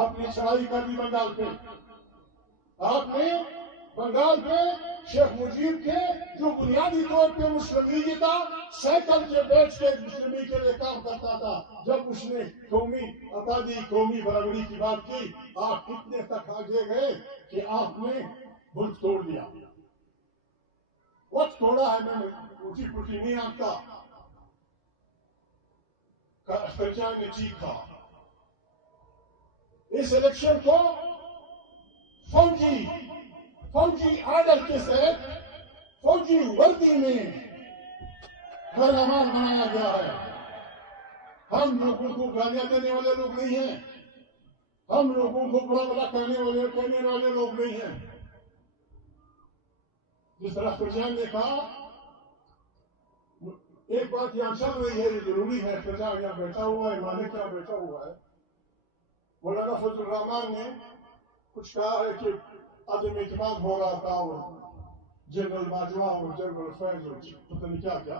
آپ نے چڑھائی کر دی بنگال پہ، آپ نے بنگال پہ شیخ مجیب کے جو بنیادی طور پہ مسلم لیگ کا سائیکل پہ بیٹھ کے مسلم لیگ کے لیے کام کرتا تھا، جب اس نے قومی آزادی قومی برابری کی بات کی، آپ کتنے تک آگے گئے کہ آپ نے ملک توڑ دیا. وقت توڑا ہے، میں اونچی پٹی نہیں آتا. اختر جان نے چیخا. اس الیکشن کو فوجی آرڈر کے تحت فوجی وردی میں پارلیمان بنایا گیا ہے. ہم لوگوں کو گالیاں دینے والے لوگ نہیں ہیں، ہم لوگوں کو برا بلا کہنے والے لوگ نہیں ہیں. جس طرح فرجان نے کہا، ایک بات یہاں چل رہی ہے، یہ ضروری ہے. فرجان یہاں بیٹھا ہوا ہے، مالک یہاں بیٹھا ہوا ہے. مولانا فضل الرحمان نے کچھ کہا ہے کہ عدم اعتماد ہو رہا تھا، اور جنرل باجوہ اور جنرل فیض اور پتہ نہیں کیا کیا.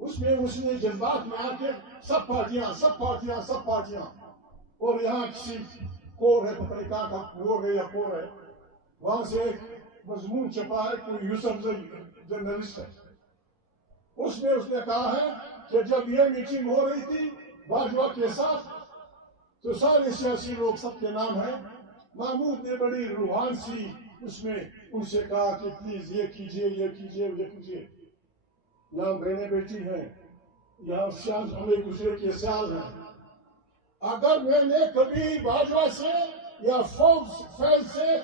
اس نے جذبات میں آ کے سب پارٹیاں اور یہاں کسی کور ہے، پتہ نہیں کہاں کا کور ہے یا کور ہے، وہاں سے ایک مضمون چھپا ہے کہ یوسف جرنلسٹ ہے. اس نے کہا ہے کہ جب یہ میٹنگ ہو رہی تھی باجوہ کے ساتھ تو سارے سیاسی لوگ سب کے نام ہیں. محمود نے بڑی روحان سی اس میں ان سے کہا کہ پلیز یہ کیجئے. یہاں بہنیں بیٹی ہیں، یہاں سیال ہم ایک دوسرے کے سیال ہیں. اگر میں نے کبھی باجوہ سے یا فیض سے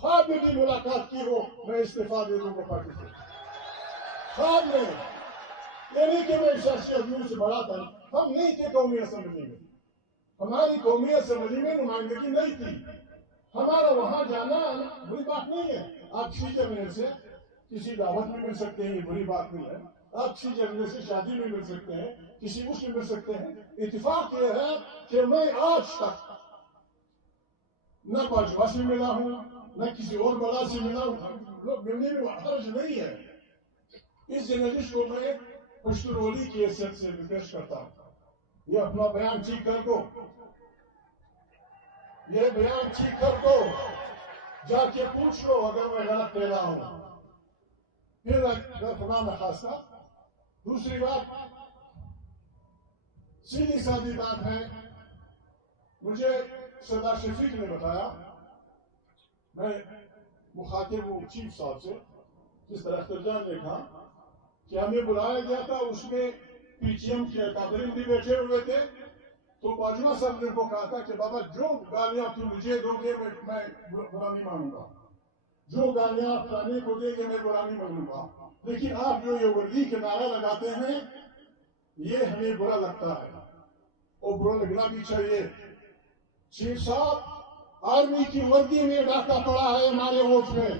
خواب میں بھی ملاقات کی ہو، میں استعفیٰ دے دوں گا پارٹی سے. خواب میں یہ نہیں کہ میں سیاسی عدموں سے بڑا تھا. ہم نہیں تھے قومی اسمبلی میں، ہماری قومی اسمبلی میں نمائندگی نہیں تھی. ہمارا وہاں جانا بری بات نہیں ہے. آپ کسی جگہ سے کسی دعوت میں مل سکتے ہیں، یہ بری بات نہیں ہے. آپ کسی جگہ سے شادی میں مل سکتے ہیں، کسی اس میں مل سکتے ہیں. اتفاق یہ ہے کہ میں آج تک نہ باجوہ سے ملا ہوں، نہ کسی اور بڑا سے ملا ہوں. لوگ ملنے میں حرج نہیں ہے. اس جرنلسٹ کو میں پشترولی کی حیثیت سے ریکویسٹ کرتا ہوں، یہ اپنا بیان ٹھیک کر دو، یہ بیان ٹھیک کر دو. جا کے پوچھ لو اگر میں غلط کہہ رہا ہوں. پھر خدا نخواستہ دوسری بات، سیدھی سادی بات ہے. مجھے سردار شفیق نے بتایا، میں مخاطب ہوں چیف صاحب سے، جس طرح اختر جان نے کہا کہ ہمیں بلایا گیا تھا، اس میں پی ٹی ایم کے اکابرین بھی بیٹھے ہوئے تھے. تو باجوہ صاحب نے کو کہا تھا کہ بابا جو گالیاں تم مجھے دو گے میں برا نہیں مانوں گا، جو گالیاں فلانے کو دیں گے میں برا نہیں مانوں گا، لیکن آپ جو یہ وردی کے نعرہ لگاتے ہیں یہ ہمیں برا لگتا ہے اور برا لگنا بھی چاہیے. چیف صاحب، آرمی کی وردی میں ڈاکہ پڑا ہے ہمارے ووٹ میں.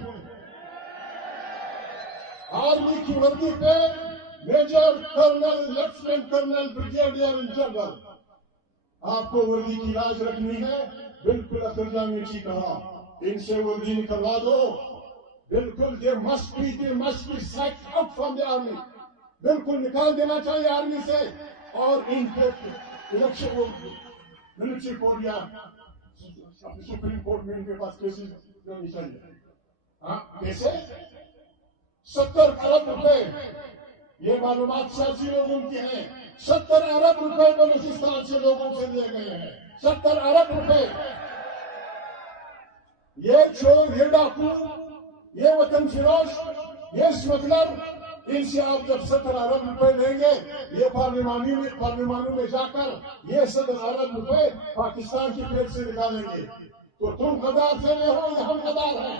آرمی کی وردی پہ major colonel, lieutenant colonel, brigadier general. آپ کو وردی کی لاج رکھنی ہے. بالکل اختر جان نے ٹھیک کہا، ان سے وردی نکلوا دو. بالکل they must be sacked out from the army. بالکل نکال دینا چاہیے آرمی سے. اور ان کے الیکشن ملٹری کورٹ یا سپریم کورٹ میں ان کے پاس کیسز کرنی چاہیے. ہاں کیسے 70 ارب روپے، یہ معلومات سیاسی لوگوں کی ہیں. 70 ارب روپے بلوچستان سے لوگوں سے لیے گئے ہیں. 70 ارب روپے. یہ چور، یہ ڈاکو، یہ وطن فروش، یہ اسمگلر، ان سے آپ جب 70 ارب روپے لیں گے، یہ پارلیمانوں میں جا کر یہ 70 ارب روپے پاکستان کی پیٹ سے نکالیں گے. تو تم غدار سے لے ہو یا ہم غدار ہیں؟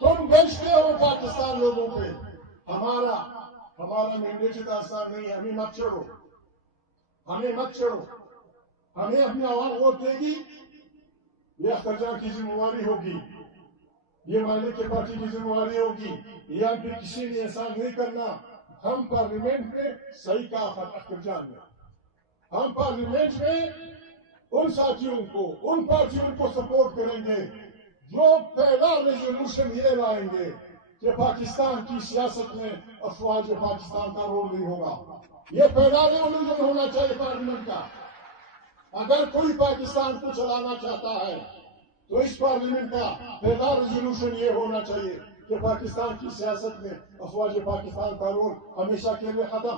تم بیچتے ہو پاکستان لوگوں پہ. ہمارا مینڈیٹ داستان نہیں ہے. ہمیں مت چھوڑو، ہمیں اپنی عوام ووٹ دے گی. یہ اختر جان کی ذمہ داری ہوگی، یہ مالک کی پارٹی کی ذمہ داری ہوگی. یا پھر کسی نے احسان نہیں کرنا. ہم پارلیمنٹ میں صحیح کہا اختر جان نے، ہم پارلیمنٹ میں ان ساتھیوں کو، ان پارٹیوں کو سپورٹ کریں گے جو پہلا ریزولوشن یہ لائیں گے کہ پاکستان کی سیاست میں افواج پاکستان کا رول نہیں ہوگا. یہ پہلا ریزولوشن ہونا چاہیے پارلیمنٹ کا. اگر کوئی پاکستان کو چلانا چاہتا ہے تو اس پارلیمنٹ کا پہلا ریزولوشن یہ ہونا چاہیے کہ پاکستان کی سیاست میں افواج پاکستان کا رول ہمیشہ کے لیے ختم.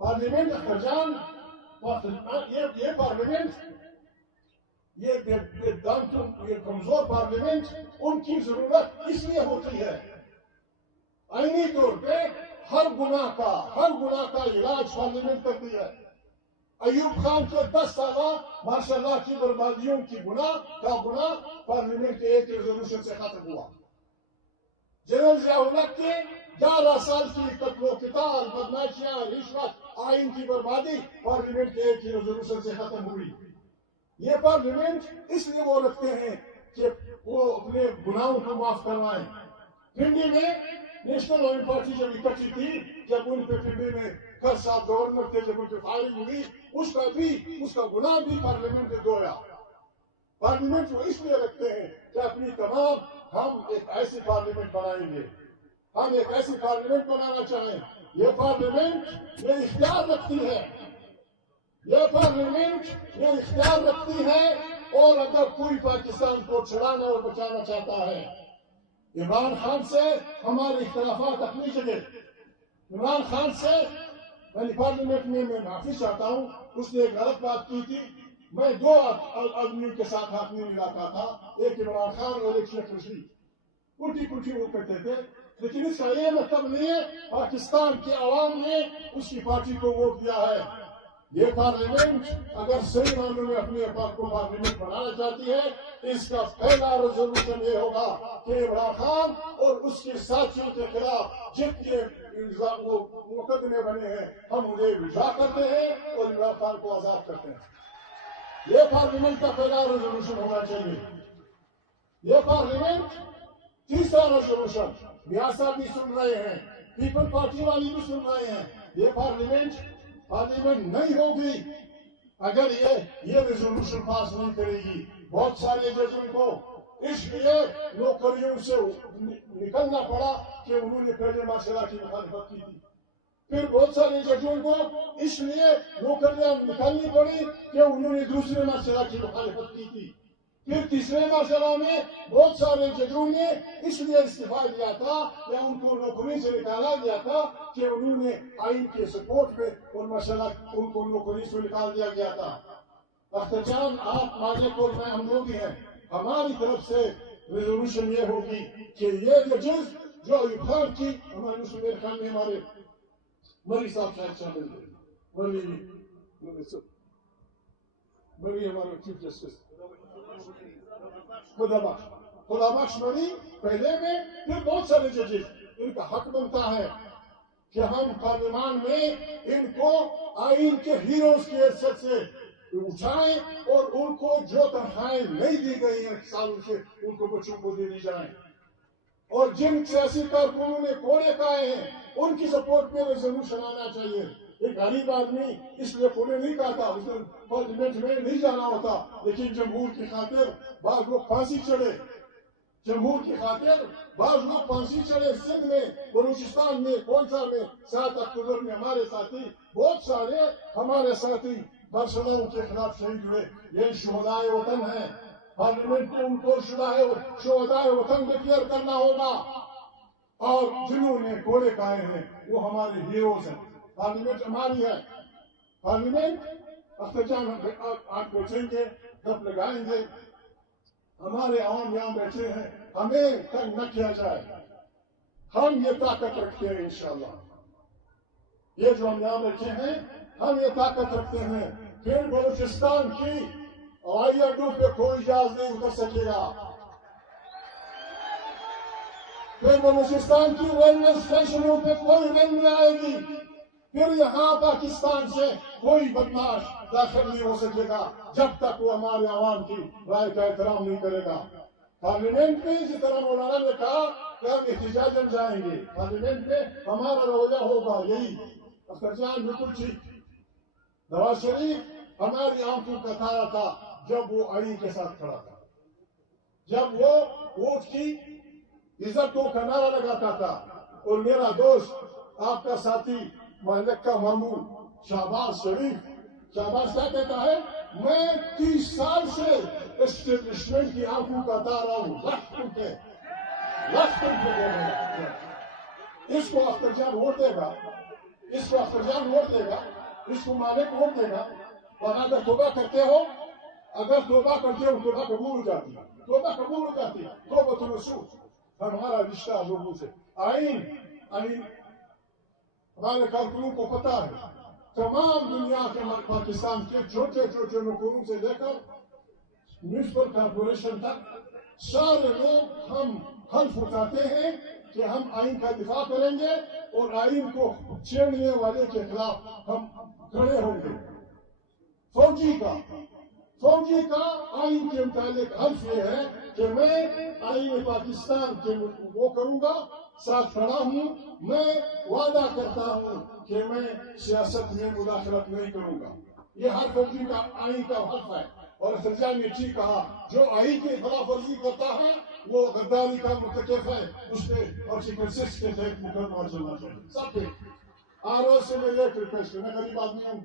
پارلیمنٹ اخرجان یہ پارلیمنٹ یہ کمزور پارلیمنٹ ان کی ضرورت اس لیے ہوتی ہے آئینی طور پہ ہر گناہ کا علاج پارلیمنٹ کرتی ہے. ایوب خان کے 10 سالہ ماشاء اللہ کی بربادیوں کی گناہ پارلیمنٹ کے ایک ریزولوشن سے ختم ہوا. جنرل ضیاء الحق کے 11 سال کی قتل و قتال، بدماشیاں، رشوت، آئین کی بربادی پارلیمنٹ کے ایک ہی ریزولوشن سے ختم ہوئی. یہ پارلیمنٹ اس لیے وہ رکھتے ہیں کہ وہ اپنے گناہوں کو معاف کروائیں. پنڈی میں نیشنل لوئنگ پارٹی جب اکٹھی تھی، جب ان پہ پنڈی میں کر صاحب گورنر تھے، جب ان پہ فائرنگ ہوئی، اس کا گناہ بھی پارلیمنٹ نے دھویا. پارلیمنٹ وہ اس لیے رکھتے ہیں کہ اپنی تمام ہم ایک ایسی پارلیمنٹ بنائیں گے، ہم ایک ایسی پارلیمنٹ بنانا چاہیں. یہ پارلیمنٹ یہ اختیار رکھتی ہے اور اگر کوئی پاکستان کو چھڑانا اور بچانا چاہتا ہے، عمران خان سے ہمارے اختلافات اپنی جگہ. عمران خان سے میں پارلیمنٹ میں معافی چاہتا ہوں، اس نے ایک غلط بات کی تھی. میں 2 آدمیوں کے ساتھ ہاتھ نہیں ملاتا تھا، ایک عمران خان اور ایک شیخ رشید. الٹی وہ کرتے تھے، لیکن اس کا یہ مطلب نہیں ہے پاکستان کے عوام نے اس کی پارٹی کو ووٹ دیا ہے. یہ پارلیمنٹ اگر صحیح معنوں میں اپنے آپ کو پارلیمنٹ بنانا چاہتی ہے، اس کا پہلا ریزولوشن یہ ہوگا کہ عمران خان اور اس کے ساتھیوں کے خلاف جتنے مقدمے بنے ہیں ہم انہیں وڈرا کرتے ہیں اور عمران خان کو آزاد کرتے ہیں. یہ پارلیمنٹ کا پہلا ریزولوشن ہونا چاہیے. یہ پارلیمنٹ تیسرا ریزولوشن ریاست بھی سن رہے ہیں، پیپل پارٹی والی بھی سن رہے ہیں. یہ پارلیمنٹ نہیں ہوگی اگر یہ ریزولوشن پاس نہیں کرے گی. بہت سارے ججوں کو اس لیے نوکریوں سے نکلنا پڑا کہ انہوں نے پہلے ماشاءاللہ کی مخالفت کی تھی. پھر بہت سارے ججوں کو اس لیے نوکریاں نکالنی پڑی کہ انہوں نے دوسرے ماشاءاللہ کی مخالفت کی تھی. پھر تیسرے ماشاءاللہ میں بہت سارے ججوں نے اس لیے استعفا دیا تھا یا ان کو نوکری سے نکالا گیا تھا کہ انہوں نے آئین کے سپورٹ میں اور ماشاءاللہ ان کو نوکری سے نکال دیا گیا تھا. اختر جان، آپ مالک اور میں ہم لوگ ہیں، ہماری طرف سے ریزولوشن یہ ہوگی کہ یہ ججز جو ایوب خان کی ہمارے مسلم خان میں ہمارے مری صاحب شاید شامل تھے، مری ہمارے چیف جسٹس خدا بخش مری پہلے میں، پھر بہت سارے ججز. ان کا حق بنتا ہے کہ ہم پارلیمان میں ان کو آئین کے ہیروز کی حیثیت سے اٹھائیں اور ان کو جو تنخواہیں نہیں دی گئی ہیں سالوں سے ان کو بچوں کو دے دی جائیں. اور جن سیاسی کارکنوں نے کوڑے کھائے ہیں ان کی سپورٹ میں ریزولوشن آنا چاہیے. ایک غریب آدمی اس لیے کوڑے نہیں کھاتا، اس نے پارلیمنٹ میں نہیں جانا ہوتا، لیکن جمہور کی خاطر بعض لوگ پھانسی چڑھے. سندھ میں، بلوچستان میں، کونسا میں 7 اکتوبر میں ہمارے ساتھی بہت سارے ہمارے ساتھی برسلوں کے خلاف شہید ہوئے. یہ شہدائے وطن ہیں. پارلیمنٹ میں ان کو شہدائے وطن ڈکلیئر کرنا ہوگا. اور جنہوں نے کوڑے کھائے ہیں وہ ہمارے ہیروز ہیں. پارلیمنٹ ہماری ہے. پارلیمنٹ اختر جان آپ بیٹھیں گے، گپ لگائیں گے. ہمارے عوام یہاں بیٹھے ہیں، ہمیں تنگ نہ کیا جائے. ہم یہ طاقت رکھتے ہیں انشاءاللہ. یہ جو ہم یہاں بیٹھے ہیں ہم یہ طاقت رکھتے ہیں. پھر بلوچستان کی ہوائی اڈوں پہ کوئی جہاز نہیں اتر سکے گا. پھر بلوچستان کی ریلوے اسٹیشنوں پہ کوئی ریل نہیں آئے گی. پھر یہاں پاکستان سے کوئی بدماش داخل نہیں ہو سکے گا جب تک وہ ہمارے عوام کی رائے کا احترام نہیں کرے گا. پارلیمنٹ میں اسی طرح مولانا نے کہا کہ ہم احتجاجاً جائیں گے. پارلیمنٹ میں ہمارا رویہ ہوگا یہی. اختر جان بالکل ٹھیک. نواز شریف ہماری آنکھوں کا تارا تھا جب وہ آئین کے ساتھ کھڑا تھا، جب وہ ووٹ کی عزتوں کا نعرہ لگاتا تھا. اور میرا دوست آپ کا ساتھی ملک کا مامون شہباز شریف شہباز کیا کہتا ہے؟ میں 30 سال سے اسٹیبلشمنٹ کی آنکھوں کا تارا ہوں، لکھ کے اس کو اختر جان ووٹ دے گا، اس کو اختر جان ووٹ دے گا، اس کو مالک ووٹ دے گا، اور اگر توبہ کرتے ہو، توبہ قبول ہو جاتی ہے، توبہ قبول ہو جاتی ہے، توبہ نصوح ہمارا رشتہ لوگوں سے۔ آئین ہمارے کارکنوں کو پتا ہے، تمام دنیا کے پاکستان کے چھوٹے چھوٹے نکوروں سے لے کر میونسپل کارپوریشن تک سارے لوگ ہم حلف اٹھاتے ہیں کہ ہم آئین کا دفاع کریں گے اور آئین کو چھیڑنے والے کے خلاف ہم کھڑے ہوں گے۔ فوجی کا آئین کے متعلق حلف یہ ہے کہ میں آئین پاکستان کے وہ کروں گا، ساتھ کھڑا ہوں، میں وعدہ کرتا ہوں کہ میں سیاست میں مداخلت نہیں کروں گا۔ یہ ہر فوجی کا آئین کا حلف ہے۔ اور سرجان نے ٹھیک کہا، جو آئین کی خلاف ورزی کرتا ہے وہ غداری کا مرتکب ہے، اس پہ آرٹیکل 6 کے تحت مقدمہ چلنا چاہیے سب پہ۔ آر سے میں ایک ریکویسٹ ہے، میں غریب آدمی ہوں،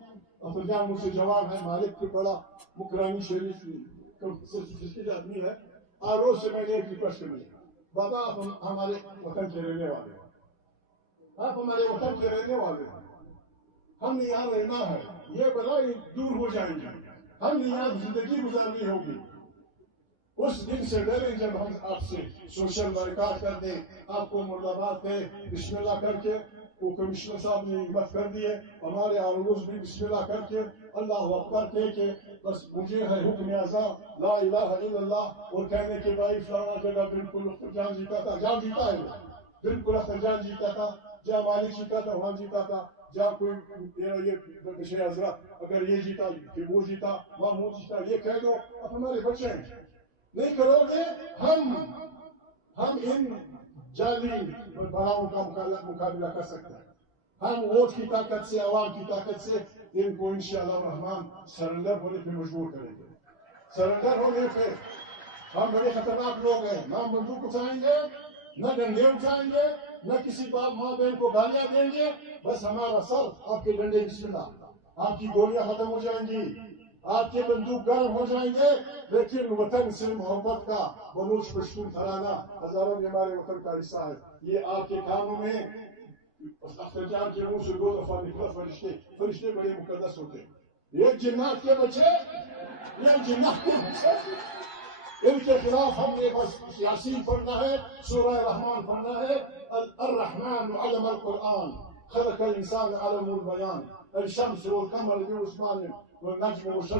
سرجان مجھ سے جوان ہے، مالک کی بڑا مکرانی شریف کی آدمی ہے، آر سے میں ایک ریکویسٹ کروں گا، بابا آپ ہمارے وطن کے رہنے والے ہیں، آپ ہمارے وطن کے رہنے والے ہیں، ہم یہاں رہنا ہے، یہ بلائی دور ہو جائیں گے، ہم یہاں زندگی گزارنی ہوگی۔ اس دن سے ڈریں جب ہم آپ سے سوشل بائیکاٹ کر دیں، آپ کو مرد آباد کہیں، بسم اللہ کر کے، وہ کمشنر صاحب نے ہمت کر دیے، ہمارے عروض بھی بسم اللہ کر کے، اللہ اکبر کہہ کے، بس مجھے ہے حکم اعظم لا الہ الا اللہ، اور کہنے کے بھائی فلانا جگہ بالکل اختر جان جیتا تھا، جان جیتا ہے، بالکل اختر جان جیتا تھا، جہاں مالک جیتا تھا وہاں جیتا تھا، جہاں کوئی یہ بشیر حضرت اگر یہ جیتا کہ وہ جیتا، محمود جیتا، یہ کہہ دو، اب ہمارے بچے ہیں، نہیں کرو گے ہم ان جعلی بڑاؤں کا مقابلہ کر سکتے ہیں۔ ہم ووٹ کی طاقت سے، عوام کی طاقت سے ان کو انشاءاللہ الرحمن سرنڈر ہونے پہ مجبور کریں گے۔ سرنڈر ہونے پہ ہم بڑے خطرناک لوگ ہیں، نہ بندوق اٹھائیں گے، نہ ڈنڈے اٹھائیں گے، نہ کسی باپ ماں بہن کو گالیاں دیں گے، بس ہمارا سر آپ کے ڈنڈے بسم اللہ، آپ کی گولیاں ختم ہو جائیں گی، آپ کے بندوق گرم ہو جائیں گے، لیکن وطن سے محبت کا بلوچ پشتون ترانہ ہزاروں میں ہمارے وطن کا حصہ ہے، یہ آپ کے کانوں میں اختر جان کے منہ سے 2 دفعہ نکلا، فرشتے بڑے مقدس ہوتے ہیں، یہ جنات کے بچے، یہ جنات کے بچے، ان کے خلاف ہم نے بس یاسین پڑھنا ہے، سورہ رحمان پڑھنا ہے، الرحمن علم القرآن خلق الانسان علم البیان، الشمس والقمر بحسبان والنجم والشمس